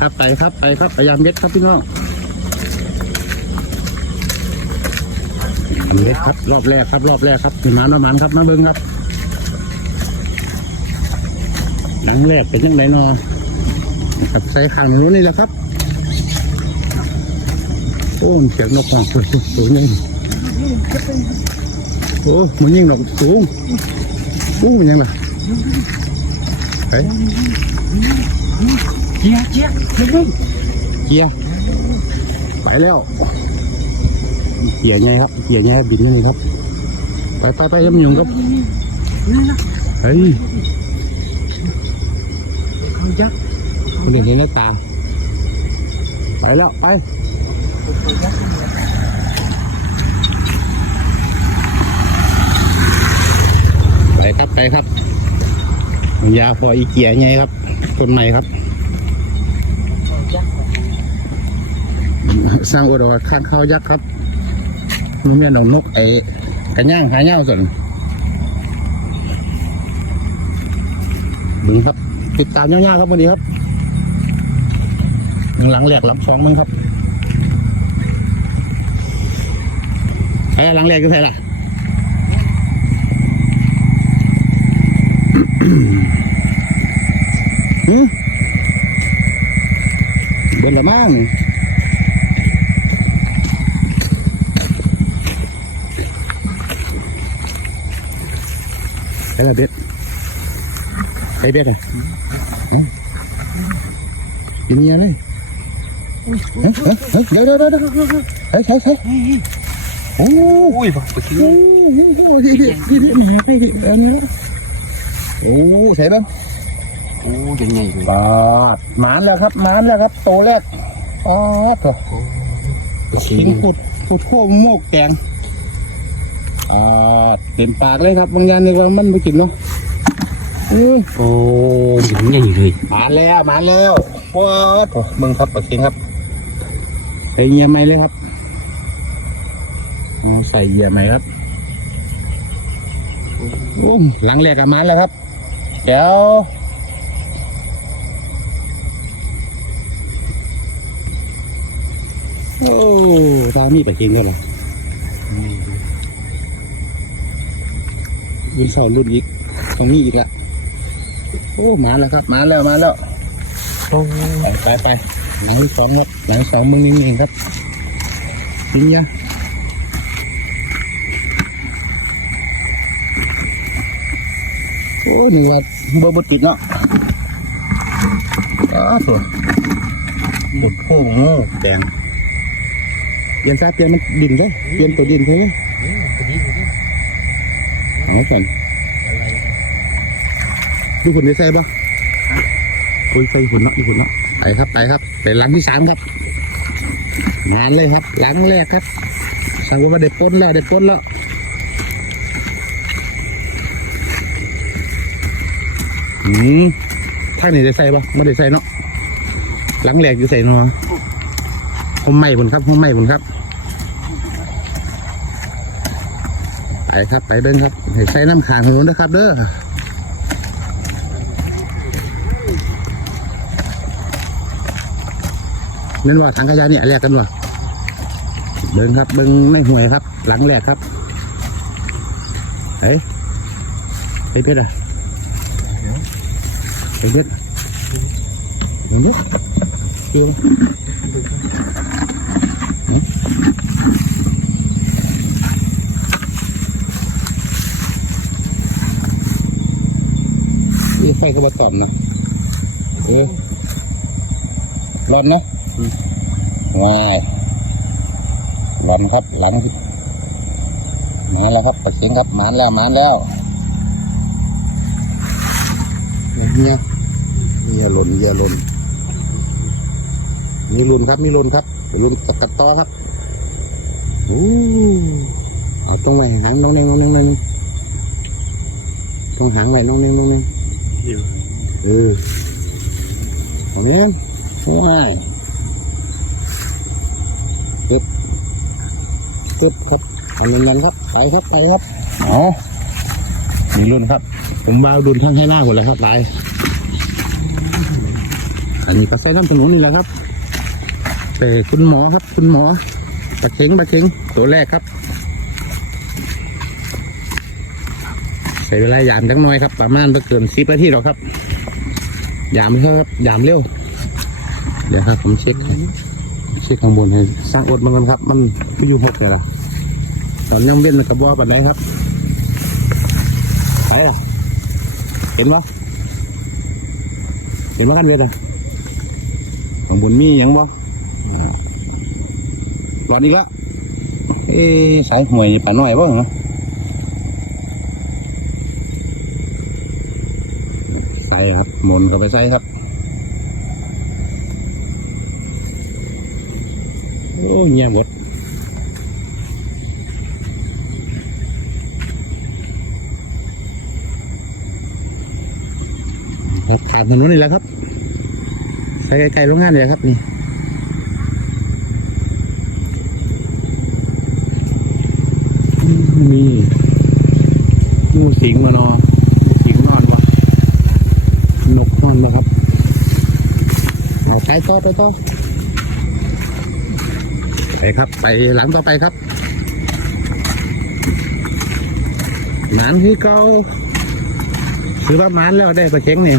ครับไปครับไปครับพยายามเย็ดครับพี่น้องอันเย็ดครับ รอบแรกครับ รอบแรกครับขึ้นมาน้ำมันครับมาเบิ้งครับหลังแรกเป็นยังไงเนาะครับใส่ขางนู้นนี่แหละครับโอ้เสียงนกของสูงสูงยังโอ้มันยิ่งนกสูงสูงมันยังไงไป เจี๊ยเจี๊ยเจี๊ยเกียร์ไปแล้วเกียร์ไงครับเกียร์ไงบินยังไงครับ ไปไปไปยังยุงครับเฮ้ยยักษ์มันเห็นหน้าตาไปแล้วไปไปครับไปครับยาพออีเกียร์ไงครับ คนใหม่ครับ ยักษ์ สร้างอุดรข้างข้าวยักษ์ครับมันเมียนองนกไอ้กระย่างหาย่างส่วนมึงครับ ติดตามย่างๆครับวันนี้ครับหลังแหลกหลังสองมึงครับไอ้หลังแหลกก็ใช่ละหืมเบินละมั่ง ได้ละเบ็ดได้เบ็ดเลยกินเมียเลยเฮ้ยเฮ้ยเดี๋ยวเดี๋ยวเดี๋ยวเฮ้ยเฮ้ยเฮ้ยโอ้ยบักปะกี้โอ้ยดีดีดีมาให้ดิอันนี้โอ้ใช่ไหมโอ้ยังไงปาดหมานแล้วครับหมานแล้วครับโตแรกอ๋อตัวขิงปุดปุดขั้วโมกแกงอ่า เต็มปากเลยครับบางอย่างนี่ว่ามันไม่กินเนาะอุ้ยโอ้ยังไงเลยมาแล้วมาแล้วว้าวโถมึงครับปะเค็งครับใส่เหยียไหมเลยครับเอาใส่เหยียไหมครับโอ้หลังแรกกับมาแล้วครับ เดี๋ยวโอ้ตามีปะเค็งก็หรอ ยิงใส่รุ่นอีกตรงนี้อีกละโอ้มาแล้วครับ มาแล้วมาแล้วไปไปไปหลังสองครับหลังสองมึงนี่เองครับกินยาโอ้ยนี่ว่าเบอร์บดติดเนาะอ้าวตัวดโค้งโง่แดงเปลี่ยนซาเปลี่ยนมันดินเลยเปลี่ยนตัวดินเลย เอาก่อนดูคนได้ใส่ปะคุยคุยฝุ่นเนาะฝุ่นเนาะไปครับไปครับเป็นหลังที่สามครับงานเลยครับ หลังแรกครับสั่งว่าได้ปล้นแล้วได้ปล้นแล้วอืมทางนี้ได้ใส่ปะไม่ได้ใส่เนาะหลังแรกอยู่ใส่เนาะผมไม่ผลครับผมไม่ผลครับ ไป ครับไปเดินครับให้ใส่น้ำขางถนนนะครับเด้อนั่นว่าถังขยะเนี่ยแลกกันวะเบิ้งครับ เบิ้งไม่ห่วยครับ หลังแรกครับเฮ้ยเฮ้ยเพชรอะเฮ้ยเพชรเห็นไหมเกี่ยว ไฟก็มาต่อมนะเออร้อนเนาะง่ายหลันครับหลันมาแล้วครับปะเสียงครับมานแล้วมานแล้วเฮียเฮียหล่นเฮียหล่นมีหลุนครับมีหลุนครับหลุนตะกัดต่อครับโอ้เอาตรงไหนหางน้องเน่งน้องเน่งน้องเน่งตรงหางไหนน้องเน่งน้องเน่ง เออตรงนี้ว้ายตึ๊บครับอันนั้นครับ ไปครับ ไปครับอ๋อมีรุ่นครับ ผมวาวดุนทั้งให้หน้าหมดเลยครับไปอันนี่ก็ใส่น้ำถนนนี่แหละครับแต่คุณหมอครับ คุณหมอปลาเข็งปลาเข็งตัวแรกครับ ใช้เวลายามจักหน่อยครับ ประมาณประเกินสิบนาทีหรอกครับ ยามเถอะครับยามเร็ว เดี๋ยวครับผมเช็คเช็คข้างบนให้สร้างอดมันกันครับ มันไม่อยู่หกเลยหรอตอนยังเล่นมันกระบอกปันไหนครับไหนล่ะเห็นปะเห็นว่ากันเวทอะข้างบนมียังบ่อ่าหลอนอีกละเอ๊ะสายห่วยี่ป่าน้อยบ่เหรอ ส่ครับหมุนเข้าไปใส่ครับโอ้เงียบหมดผ่านถนนนี่แหละครับไปไกลๆโรงงานเลยครับนี่อืมมีงูสิงมานอนสิงนอนวะนกนอนวะครับ เอาไปต่อไปต่อไปครับ ไปหลังต่อไปครับหมานที่เก่าคือว่าหมานแล้วได้ปลาเค็งนี่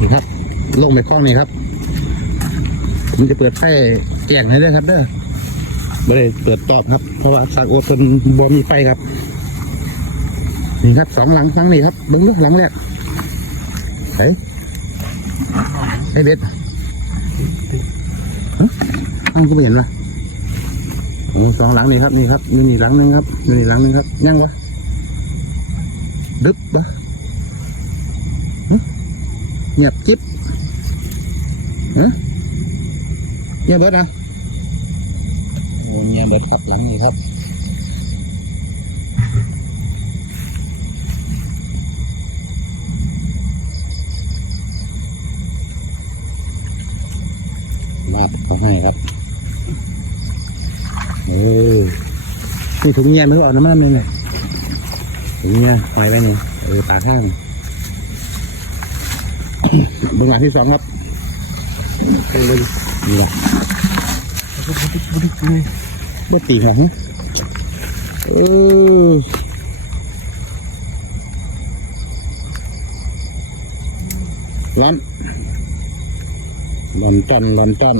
นี่ครับ ลงไปคล้องนี่ครับผมจะเปิดไฟแจ้งให้ได้ครับเด้อ ไม่ได้เปิดตอบครับ เพราะว่าสากโอเป็นบอมีไฟครับ นี่ครับสองหลังครั้งนี้ครับบิ้งดูหลังแรกเฮ้ยไอเบ็ดฮะอังก็ไม่เห็นละโอ้สองหลังนี่ครับนี่ครับมีนี่หลังนึงครับมีนี่หลังนึงครับยังวะดึบปะฮะเงียบจิ๊บฮะเงียบเบิดนะ เงียเบิดครับหลังนี้ครับลาดเขาให้ครับเออนี่ถุงเงียไม่รู้เอาน้ำมันเลยเนี่ยถุงเงียไปล่อยไปนี่เออปาข้างบื้องหลังที่สองครับเออเลยนี่แหละ บ่ตีหรอฮะเออร้อนลอนจันลอนจัน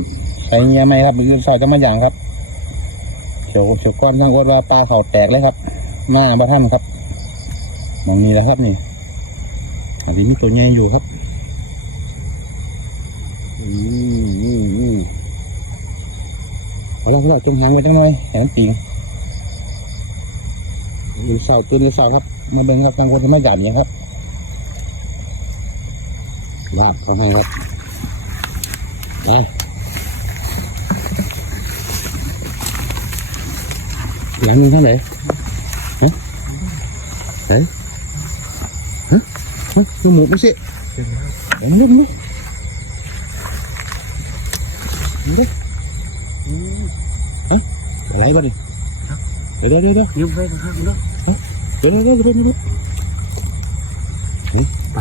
ใส่เงี้ยไหมครับมือใส่ก็มาอย่างครับเฉียวเฉียวความทั้งอดว่าปลาเขาแตกเลยครับหน้าบ้านครับมองนี้แล้วครับนี่อันนี้มีตัวใหญ่อยู่ครับ เอาละเราจงหางไว้จังหน่อยแขนปิงอยู่เสาตัวนี้เสาครับ มาเดินครับทางคนที่ไม่หยาบเนี่ยครับลาบเขาให้ครับไปหลังมึงเท่าไหร่ฮะไหนฮะฮะดูหมูไม่สิเดี๋ยวมันเล่นดิมันดิฮะ อะไรบ้าดิเดี๋ยวเดี๋ยวเดี๋ยวยืมไปนะครับเนาะเดี๋ยวเดี๋ยวเดี๋ยวเดี๋ยวเดี๋ยวไป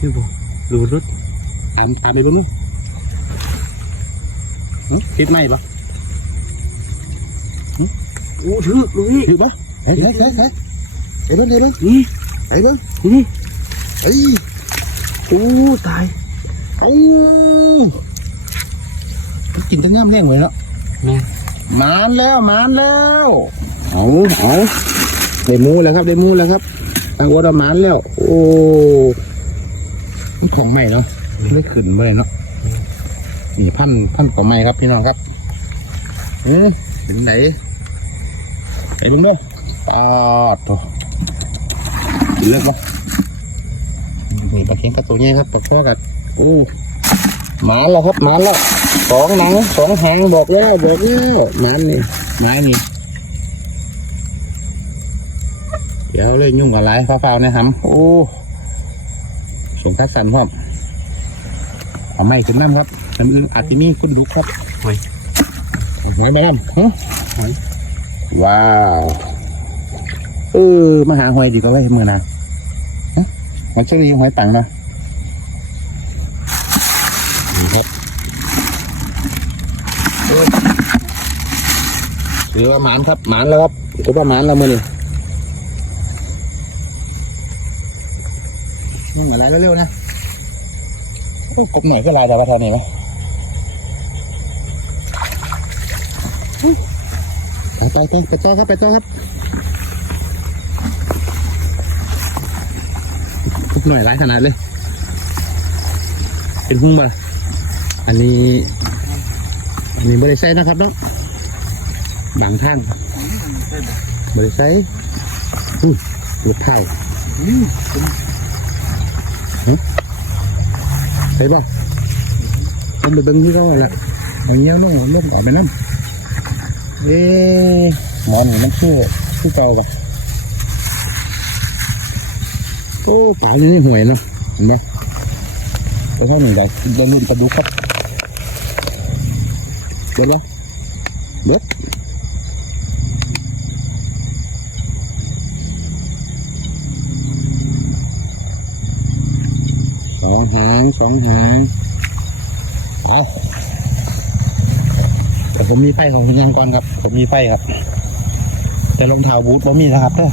ยืมบ่ดูรถอ่านอ่านไปบ้างนู้นฮะติดไหมปะโอ้ถือลุยติดปะไหนไหนไหนไหนไอ้เบิ้งไอ้เบิ้งนี่ไอ้เบิ้งนี่ไอ้โอ้ตายเอ้ากินแต่น้ำเลี้ยงไว้แล้วแม่ มานแล้วมานแล้วเอาเอาได้มูแล้วครับได้มูแล้วครับทางวัดมานแล้ว โอ้ของใหม่เนาะได้ขึ้นเลยเนาะนี่พันพันต่อใหม่ครับพี่น้องครับเอ๊ะเป็นไหนไปเบึงด้อตาดตัวเลิกปะนี่ปลาเค็งกับตัวใหญ่ครับปลาข้อกัดโอ้มาแล้วครับมาแล้ว สองหนังสองหางบอกแล้วบอกแล้วหมันนี่ไม้นี่เดี๋ยวเลยยุ่งกับไรฟ้าวๆนะครับโอ้สงทัดสันครับเอาไม้ขึ้นน้ำครับน้ำอึ้งอาจจะมีคุณดุกครับหอยหอยไปน้ำฮะหอยว้าวเออมาหาหอยดีก็ไว้มือนะฮะหอยเชอรี่หอยปังนะนี่ครับเออ ถือว่าหมานครับหมานแล้วครับถือว่าหมานแล้วมือนี่ยังอะไรเร็วๆนะกบหน่อยก็ลายแต่ว่าเท่านี้ไหมไปไปไปต่อครับไปต่อครับทุกหน่วยร้ายขนาดเลย เป็นหุ้งบ่อันนี้ อันนี้บริไซนะครับเนาะ bằng thang mà để sấy ừ, thay, thấy không? Không được đứng như đó là bằng nhau nó nó gọi bên lắm ê món này nó chưa chưa cầu vậy. Ô phải như như hồi nó nè tôi không mình đây đơn luôn ta bú khách. Được không? Được. สองหางสองหางเอาแต่ผมมีไฟของคุณยังก่อนครับ ผมมีไฟครับ แต่รองเท้าบูทผมมีนะครับเด้อ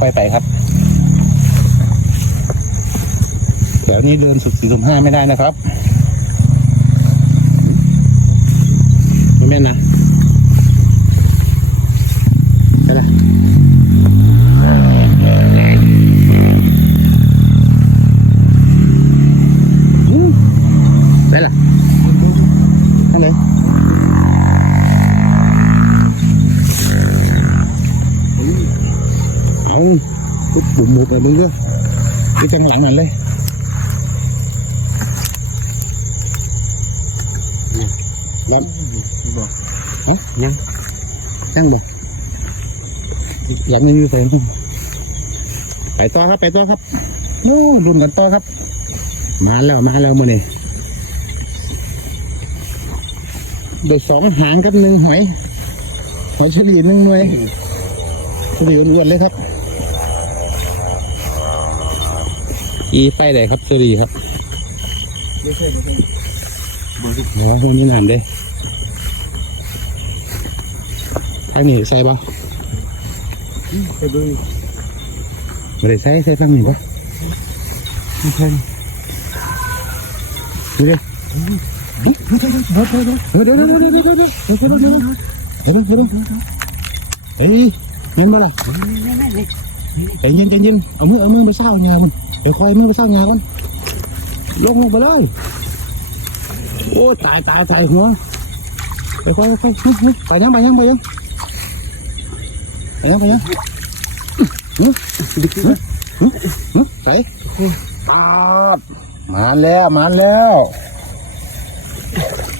ค่อยไปครับแถวนี้เดินสุดสี่สุดห้าไม่ได้นะครับไม่แม่นนะไปละอืมไปละข้างไหน เอาปุ๊บบุ่มมือไปมึงก็ไปจังหลังนั่นเลยแล้วบอกเอ๊ะยังจังบ่หลังนี้มีไฟพุ่มไปต่อครับไปต่อครับโอ้รุ่นกันต่อครับ มาแล้วมาแล้วมาเนี่ย โดยสองหางกับหนึ่งหอยหอยเฉลี่ยหนึ่งหน่วยเฉลี่ยอ้วนๆเลยครับ อีไฟใดครับเฉลี่ยครับไม่ใช่ไม่ใช่บุรีโอ้โหนี่นานเด้ทางนี้ใส่ปะใช่บุรีไม่ได้ใส่ใส่ทางนี้ปะไม่ใช่ดูดิ เดี๋ยวเดี๋ยวเดี๋ยวเดี๋ยวเดี๋ยวเดี๋ยวเดี๋ยวเดี๋ยวเดี๋ยวเดี๋ยวเดี๋ยวเดี๋ยวเดี๋ยวเดี๋ยวเดี๋ยวเฮ้ยเงินบ่ล่ะใจเย็นใจเย็นเอามือเอามือไปเศร้างานมันไปคอยมือไปเศร้างานกันลงลงไปเลยโอ้ตายตายตายหัวไปคอยไปคอยไปยังไปยังไปยังไปยังไปยังไปปาดมาแล้วมาแล้ว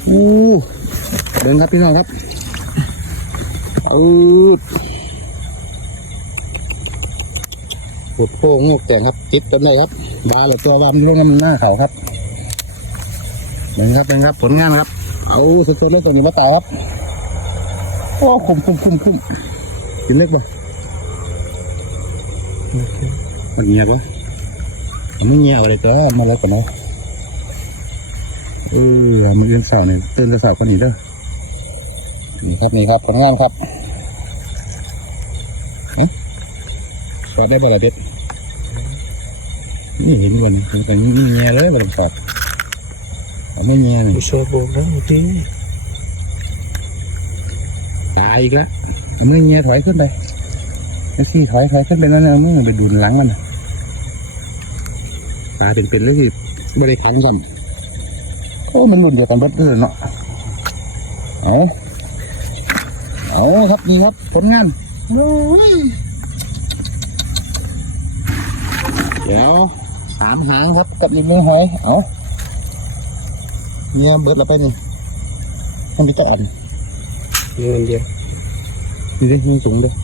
อู้เดินครับพี่น้องครับอืดปวดโค้งงกแต่งครับ ติดต้นเลยครับบาเลยตัววามนลงน้ำหน้าเขาครับเดินครับเดินครับ ผลงานครับ เอาสดๆเลยตัวนี้มาต่อครับโอ้คุ้มคุ้มคุ้มคุ้มกินเล็กป่ะมันเงียบป่ะมันเงียบอะไรตัวมาแล้วกันเนาะ เออเอามันเอื้อนเสาเนี่ยตื่นแต่เสาคนนี้เด้อนี่ครับนี่ครับผลงานครับฮะสอดได้บ่ละเด็ดนี่เห็นวันนี้แต่นี่เงียเลยบ่ต้องสอดเอาไม่เงียนี่ชอบบอกแล้วทีตายอีกแล้วเอามือเงียถอยขึ้นไปแท็กซี่ถอยถอยขึ้นไปนั่นนะเอามือไปดูนหลังมันน่ะตาเป็นเป็นๆเลยคือบริคันก่อน โอ้มันหลุนเดียวกันเบิดเลยเนาะเอาเอาครับนี่ครับผลงานโอ้ยเดี๋ยวสามหางครับกับอีกหนึ่งหอยเอาเนี่ยเบิดแล้วไปนี่มันไปจอดเงินเดียวนี่ดิมีสูงด้วย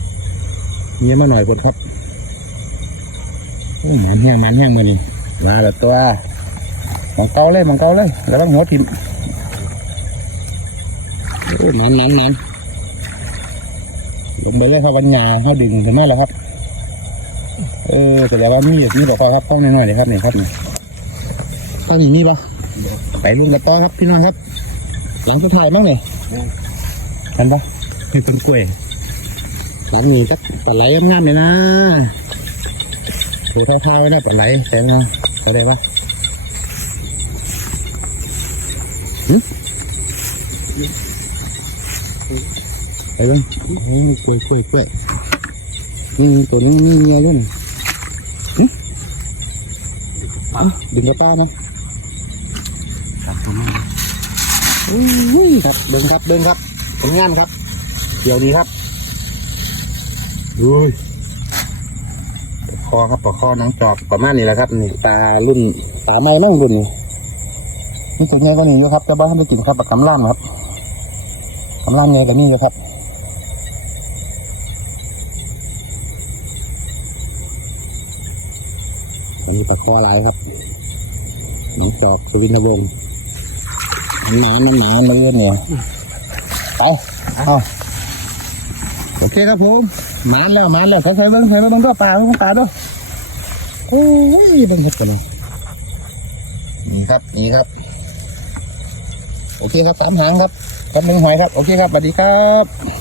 เงี้ยมาหน่อยพดครับโอ้หมันแห้งหมันแห้งมานี่มาแล้วตัวห มังเกาเลยหมังเกาเลยแล้วต้องหัวทิมโอ้หมันหมันหมันลงไปเลยครับวันหยาเขาดึงขึ้นมาแล้วครับ เออแต่แล้วว่ามีมีบอกครับต้องหน่อยๆเลยครับนี่ครับนี่ต้องอย่างนี้ปะไปลุงกระต้อครับพี่น้องครับ หลังสุดท้ายมั้งนี่เห็นปะมีต้นกล้วยหลังนี้ก็ปลาไหลงามๆเลยนะดูท่าๆไว้นะปลาไหลแสงเงาเข้าได้ปะ ไปเบ้างโอ้ยกล้วยกล้วยกล้วยนี่ตัวนี้นี่เงี้ยด้วยนี่หึดึงกระต้อเนาะอุ้ยครับเดินครับเดินครับผลงานครับ เดี๋ยวดีครับอุ้ยปลาคอครับปลาคอหนังจอกประมาณนี้แหละครับนี่ปลารุ่นปลาไม้น้องรุ่นนี่นี่ตัวใหญ่ก็หนี่อยู่ครับแต่บ้านได้กินครับปลากำล่ำครับ กำล่ำไงก็นี่อยู่ครับอันนี้ปลาคอลายครับหนังจอกสุวินทวงศ์มันหนาวมันหนาวเลยเนี่ยเอาเอาโอเคครับผมมาแล้วมาแล้วใส่ใส่เบิ้งใส่เบิ้งตัวปลาเบิ้งปลาด้วยโอ้ยเบิ้งครับตัวนี้นี่ครับนี่ครับ โอเคครับสามหางครับ ครับหนึ่งหอยครับ โอเคครับสวัสดีครับ